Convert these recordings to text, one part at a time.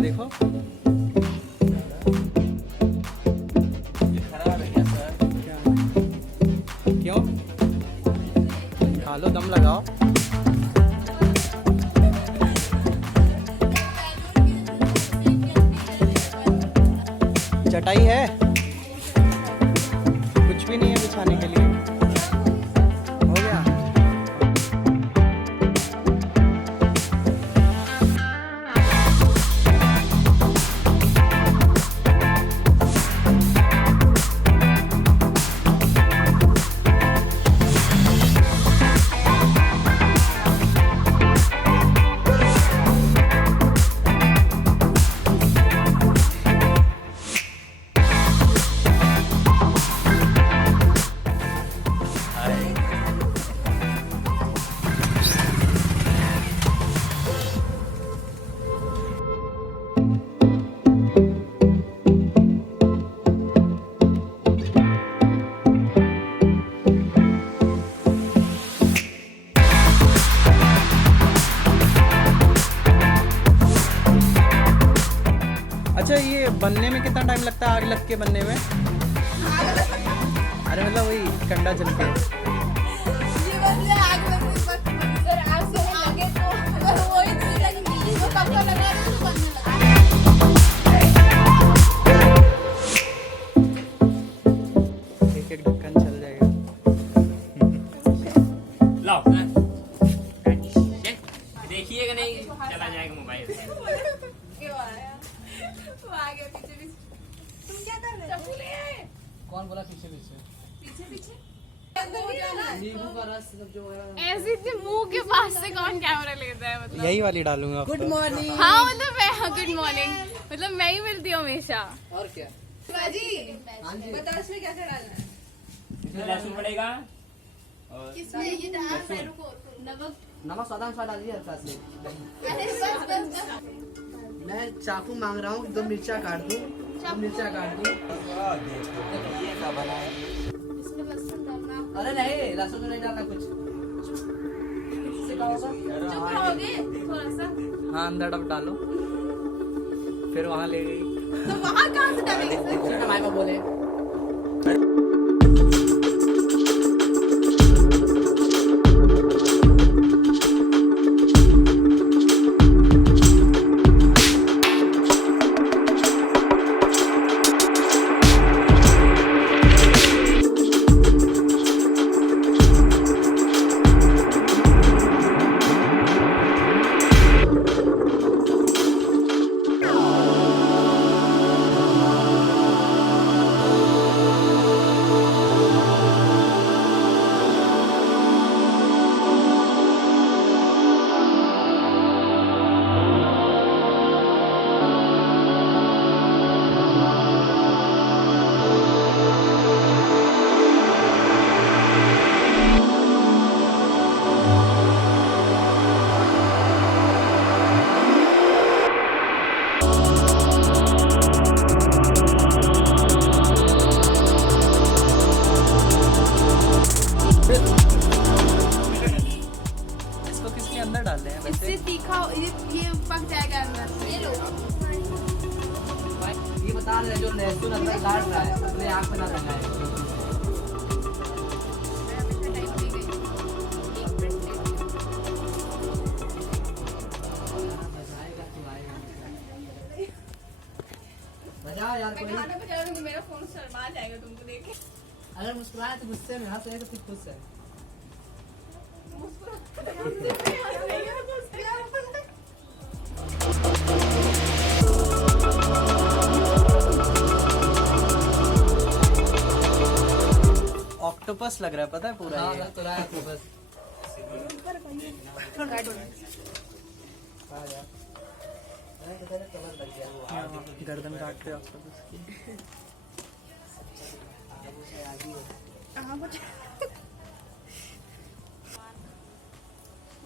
देखो खराब है क्या सर? क्या? क्यों? खा लो, दम लगाओ। चटाई है? कुछ भी नहीं है बिछाने के लिए। हो गया? अच्छा, ये बनने में कितना टाइम लगता है? आग लग के बनने में? अरे मतलब वही कंडा जल के। एक एक ढक्कन चल जाएगा। लाओ देखिएगा नहीं, चला जाएगा मोबाइल। तुम क्या कर रहे हो? कौन बोला पीछे पीछे? पीछे पीछे नींबू का रस जो है ऐसे इतने मुंह के पास से कौन कैमरा लेता है? मतलब यही वाली डालूंगा। Good morning. हाँ मतलब मैं, गुड मॉर्निंग, मतलब मैं ही मिलती हूँ हमेशा। और क्या? जी बताओ इसमें क्या क्या डालना है? इसमें लहसुन पड़ेगा और किसमें ये डाल? नमक। नमक स्वाद अनुसार डालिए हल्का से। अरे बस बस बस। मैं चाकू मांग रहा हूँ, 2 मिर्चा काट दूँ। 2 मिर्चा काट दूँ। ये क्या बना है? इसमें लहसुन डालना। अरे नहीं, लहसुन तो नहीं डालना कुछ। इससे क्या होगा? चुप रहोगे थोड़ा सा? हाँ, अंदर डब डालो। फिर वहाँ ले गई। तो वहाँ कहाँ से डालेंगे? माई को बोले। इससे तीखा ये पक जाएगा अंदर। ये लो, ये बता रहे जो लहसुन अंदर काट रहा है अपने आँख में ना लगाए। यार कोई खाना बजा दूंगी, मेरा फोन शर्मा जाएगा तुमको देख के। अगर मुस्कुराए तो गुस्से में, हंसे तो फिर खुश है। ऑक्टोपस लग रहा है, पता है पूरा। हाँ, लग तो रहा है ऑक्टोपस। गर्दन काट के ऑक्टोपस की।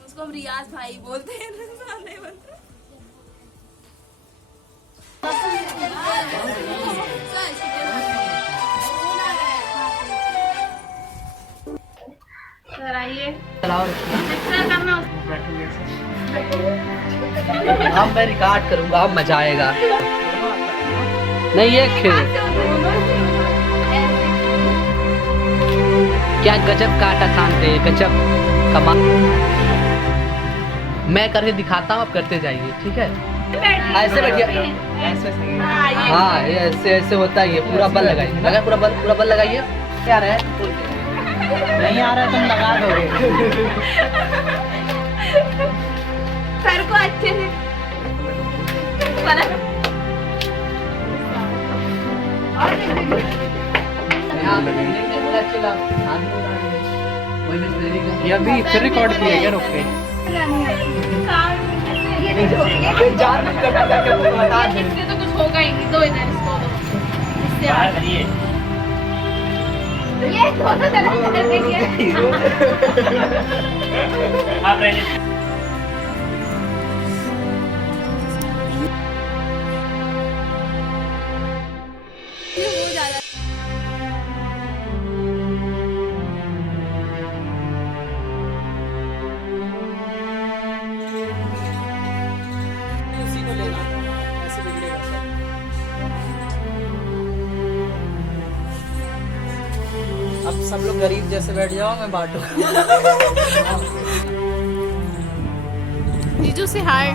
उसको हम रियाज भाई बोलते हैं, रमजान नहीं बोलते। सर आइए, करना अब मैं रिकॉर्ड करूंगा, अब मजा आएगा। नहीं ये क्या गजब काटा शांत है, गजब कमाल। मैं करके दिखाता हूँ, आप करते जाइए, ठीक है? ऐसे बैठिए, ऐसे। हाँ ये ऐसे ऐसे होता है, ये पूरा बल लगाइए, लगा पूरा बल लगाइए। क्या रहा है? नहीं आ रहा है, तुम लगा दोगे। सर को अच्छे से ये अभी फिर रिकॉर्ड किया गया, रुक के इससे तो कुछ होगा ही नहीं। दो इधर इसको दो, इससे बाहर करिए। ये दोनों तरफ से देखिए। आप रहने उसी को लेना, ऐसे बिगड़ेगा सब। अब सब लोग गरीब जैसे बैठ जाओ, मैं बांटूंगा। जीजू से हाय।